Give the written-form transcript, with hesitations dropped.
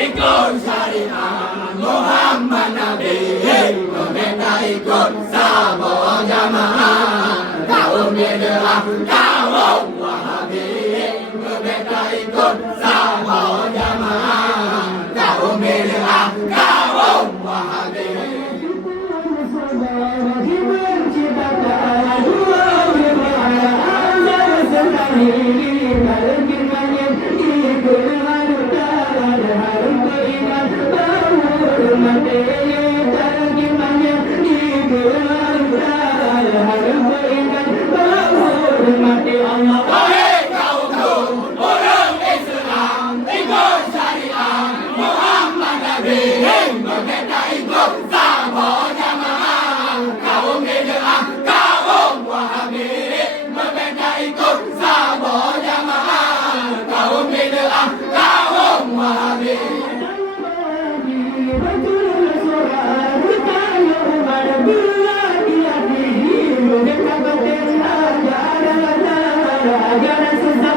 ikut syariat Muhammad Nabi, meminta ikut sama jamaah. Kaum bid'ah, kaum Wahabi, meminta ikut sama jamaah. Kaum bid'ah, kaum Wahabi. Jangan susah